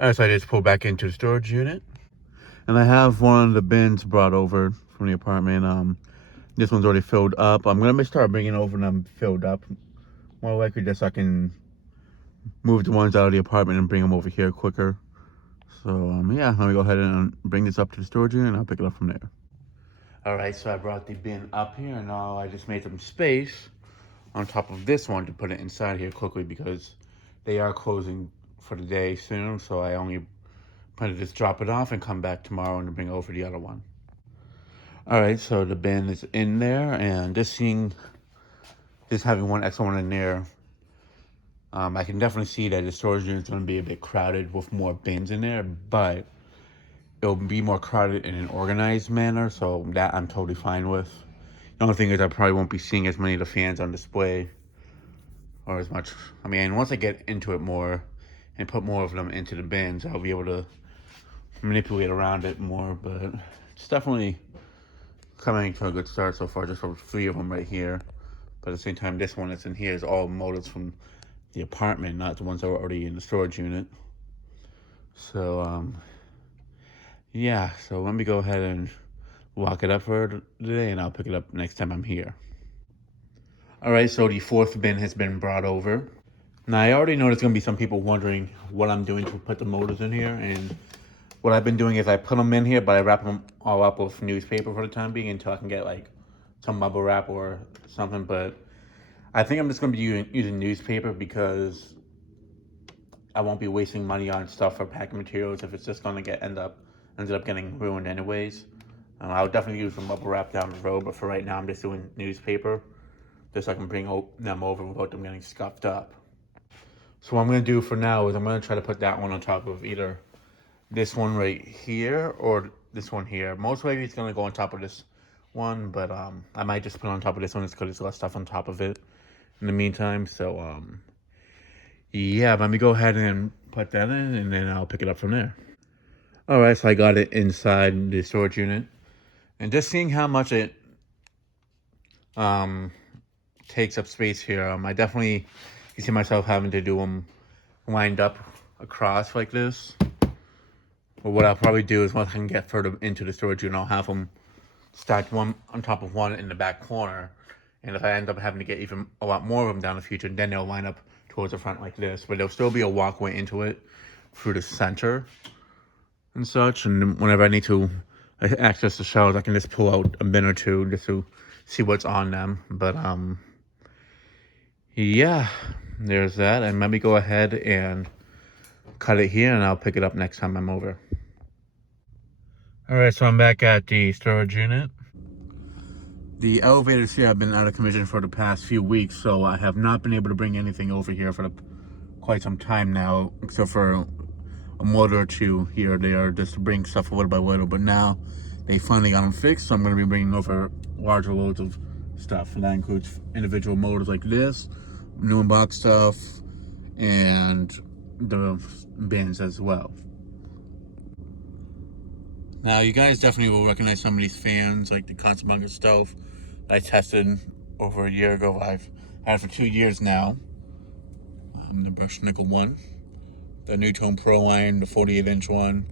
So I just pulled back into the storage unit. And I have one of the bins brought over from the apartment. This one's already filled up. I'm gonna start bringing over them filled up. More likely just so I can move the ones out of the apartment and bring them over here quicker. So yeah, let me go ahead and bring this up to the storage unit and I'll pick it up from there. All right, so I brought the bin up here and now I just made some space on top of this one to put it inside here quickly because they are closing for the day soon. So I only plan to just drop it off and come back tomorrow and bring over the other one. All right, so the bin is in there and just having one extra one in there, I can definitely see that the storage unit is going to be a bit crowded with more bins in there, but it'll be more crowded in an organized manner, so that I'm totally fine with. The only thing is I probably won't be seeing as many of the fans on display or as much. I mean, once I get into it more and put more of them into the bins, I'll be able to manipulate around it more, but it's definitely coming to a good start so far, just for 3 of them right here. But at the same time, this one that's in here is all motors from the apartment, not the ones that were already in the storage unit. So, yeah, so let me go ahead and lock it up for today, and I'll pick it up next time I'm here. All right, so the 4th bin has been brought over. Now, I already know there's going to be some people wondering what I'm doing to put the motors in here, and what I've been doing is I put them in here, but I wrap them all up with newspaper for the time being until I can get like some bubble wrap or something. But I think I'm just going to be using newspaper because I won't be wasting money on stuff for packing materials if it's just going to ended up getting ruined anyways. I would definitely use some bubble wrap down the road, but for right now I'm just doing newspaper just so I can bring them over without them getting scuffed up. So what I'm going to do for now is I'm going to try to put that one on top of either this one right here or this one here. Most likely it's going to go on top of this one, but I might just put it on top of this one just because there's less stuff on top of it in the meantime. So yeah, let me go ahead and put that in and then I'll pick it up from there. All right, so I got it inside the storage unit, and just seeing how much it takes up space here, I definitely see myself having to do them lined up across like this. But what I'll probably do is once I can get further into the storage unit, I'll have them stacked one on top of one in the back corner. And if I end up having to get even a lot more of them down the future, then they'll line up towards the front like this. But there'll still be a walkway into it through the center and such. And whenever I need to access the shelves, I can just pull out a bin or two just to see what's on them. But yeah, there's that. And let me go ahead and cut it here, and I'll pick it up next time I'm over. All right, so I'm back at the storage unit. The elevators here have been out of commission for the past few weeks, so I have not been able to bring anything over here for quite some time now, except for a motor or two here or there, just to bring stuff little by little. But now they finally got them fixed, so I'm going to be bringing over larger loads of stuff, and that includes individual motors like this, new in-box stuff, and the bins as well. Now, you guys definitely will recognize some of these fans, like the Constant stove I tested over a year ago. I've had it for 2 years now. The brushed nickel one, the Newtone Pro line, the 48-inch one,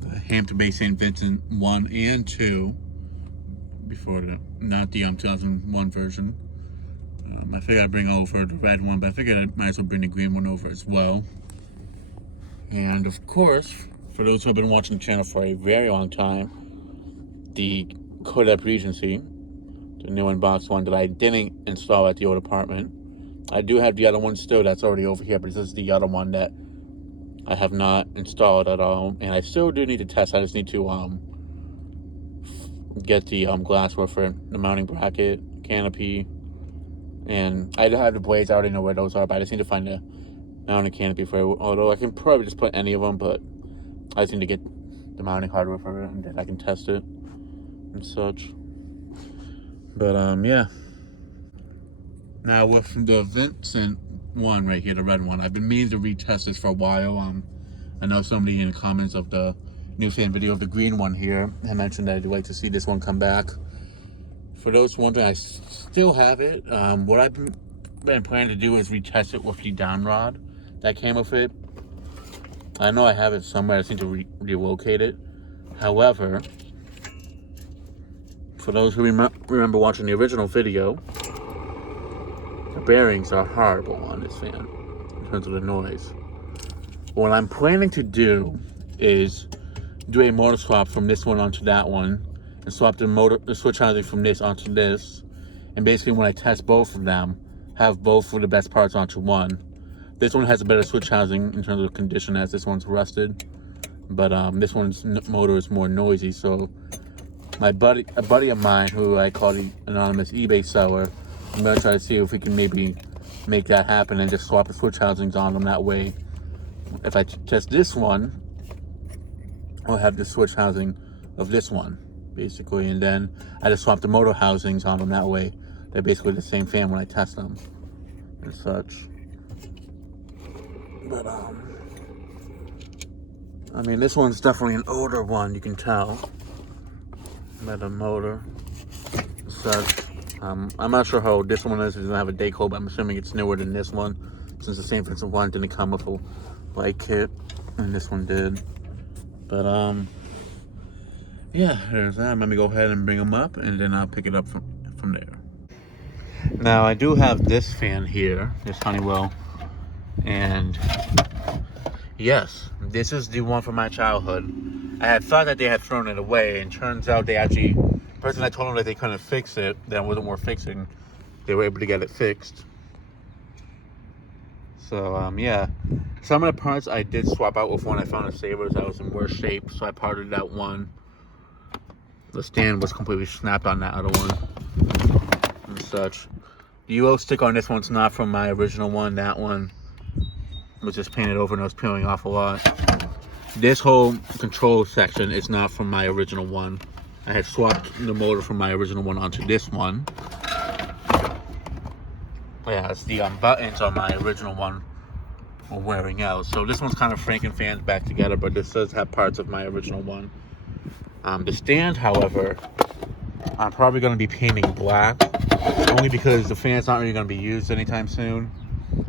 the Hampton Bay St. Vincent 1 and 2, before not the 2001 version. I figured I'd bring over the red one, but I figured I might as well bring the green one over as well. And of course, for those who have been watching the channel for a very long time, the Kodak Regency, the new in-box one that I didn't install at the old apartment. I do have the other one still that's already over here, but this is the other one that I have not installed at all. And I still do need to test. I just need to get the glassware for the mounting bracket, canopy, and I have the blades. I already know where those are, but I just need to find the mounting canopy for it. Although I can probably just put any of them, but I just need to get the mounting hardware for it, and then I can test it and such. But yeah. Now with the Vincent one right here, the red one, I've been meaning to retest this for a while. I know somebody in the comments of the new fan video of the green one here, I mentioned that I'd like to see this one come back. For those wondering, I still have it. What I've been planning to do is retest it with the down rod that came with it. I know I have it somewhere. I just need to relocate it. However, for those who remember watching the original video, the bearings are horrible on this fan in terms of the noise. What I'm planning to do is do a motor swap from this one onto that one, and swap the switch housing from this onto this, and basically when I test both of them, have both of the best parts onto one. This one has a better switch housing in terms of condition, as this one's rusted, but this one's motor is more noisy. So a buddy of mine, who I call the anonymous eBay seller, I'm gonna try to see if we can maybe make that happen and just swap the switch housings on them. That way, if I test this one, I'll have the switch housing of this one, basically, and then I just swap the motor housings on them. That way, they're basically the same fan when I test them and such. But I mean, this one's definitely an older one, you can tell by the motor and such. I'm not sure how old this one is. It doesn't have a day code, but I'm assuming it's newer than this one, since the St. Vincent one didn't come with a light kit, and this one did. But yeah, there's that. Let me go ahead and bring them up, and then I'll pick it up from there. Now I do have this fan here, this Honeywell, and yes, this is the one from my childhood. I had thought that they had thrown it away, and turns out they actually, the person that told them that they couldn't fix it, that wasn't worth fixing, they were able to get it fixed. So yeah, some of the parts I did swap out with one I found at Savers that was in worse shape, so I parted out one. The stand was completely snapped on that other one and such. The UO stick on this one's not from my original one. That one was just painted over and it was peeling off a lot. This whole control section is not from my original one. I had swapped the motor from my original one onto this one. Yeah, it's the buttons on my original one were wearing out. So this one's kind of Franken-fans back together, but this does have parts of my original one. The stand, however, I'm probably going to be painting black, only because the fan's not really going to be used anytime soon.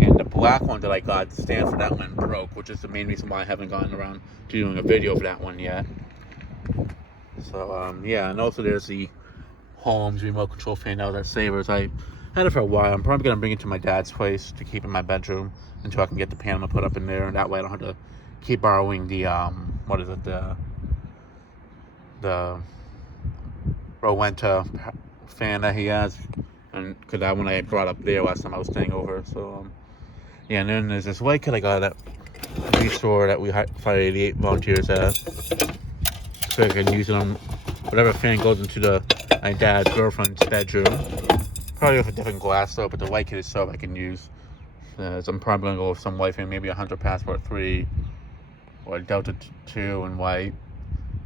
And the black one that I got, the stand for that one broke, which is the main reason why I haven't gotten around to doing a video of that one yet. So yeah, and also there's the Holmes remote control fan that was at Savers. I had it for a while. I'm probably going to bring it to my dad's place to keep in my bedroom until I can get the panel put up in there, and that way I don't have to keep borrowing the the Rowenta fan that he has, and because that one I brought up there last time I was staying over. So yeah, and then there's this white kit I got at the store that we 588 volunteers at, so I can use it on whatever fan goes into my dad's girlfriend's bedroom. Probably with a different glass though, but the white kit itself I can use. So I'm probably gonna go with some white fan, maybe a Hunter Passport 3 or a Delta 2 in white.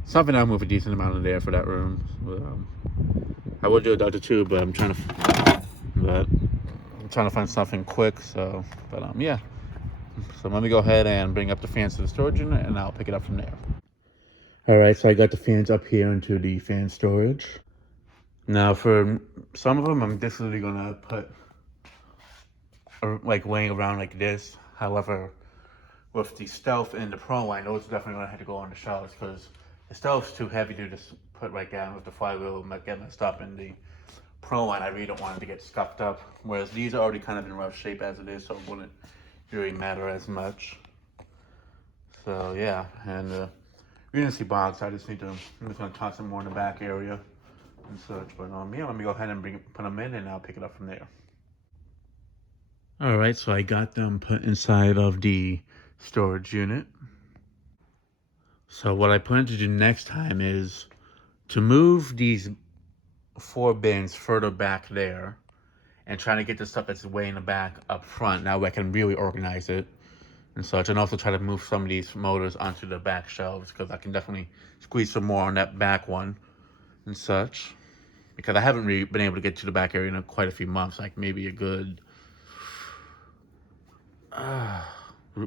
Something I'll move a decent amount in there for that room. I would do a Delta 2, but I'm trying to find something quick. So, yeah. So let me go ahead and bring up the fans to the storage unit, and I'll pick it up from there. All right, so I got the fans up here into the fan storage. Now, for some of them, I'm just literally gonna put like laying around like this. However, with the Stealth and the Pro line, those are definitely gonna have to go on the shelves because the Stealth's too heavy to just put right down with the flywheel and get messed up. In the Pro line, I really don't want it to get scuffed up. Whereas these are already kind of in rough shape as it is, so it wouldn't really matter as much. So yeah, and you're gonna see box. I'm just gonna toss them more in the back area and such. But yeah, let me go ahead and put them in, and I'll pick it up from there. All right, so I got them put inside of the storage unit. So what I plan to do next time is to move these 4 bins further back there and try to get the stuff that's way in the back up front. Now I can really organize it and such, and also try to move some of these motors onto the back shelves because I can definitely squeeze some more on that back one and such, because I haven't really been able to get to the back area in quite a few months, like maybe a good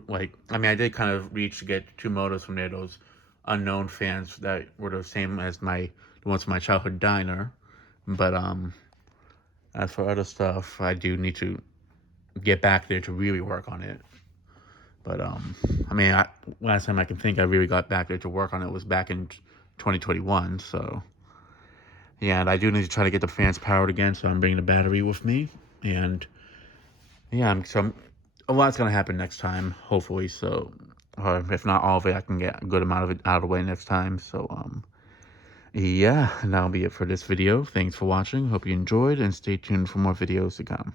like, I mean, I did kind of reach to get 2 motors from there, those unknown fans that were the same as the ones from my childhood diner. But as for other stuff, I do need to get back there to really work on it. But I mean, last time I can think I really got back there to work on it was back in 2021. So yeah, and I do need to try to get the fans powered again. So I'm bringing the battery with me, and yeah, a lot's gonna happen next time, hopefully. So, or if not all of it, I can get a good amount of it out of the way next time. So yeah, and that'll be it for this video. Thanks for watching. Hope you enjoyed, and stay tuned for more videos to come.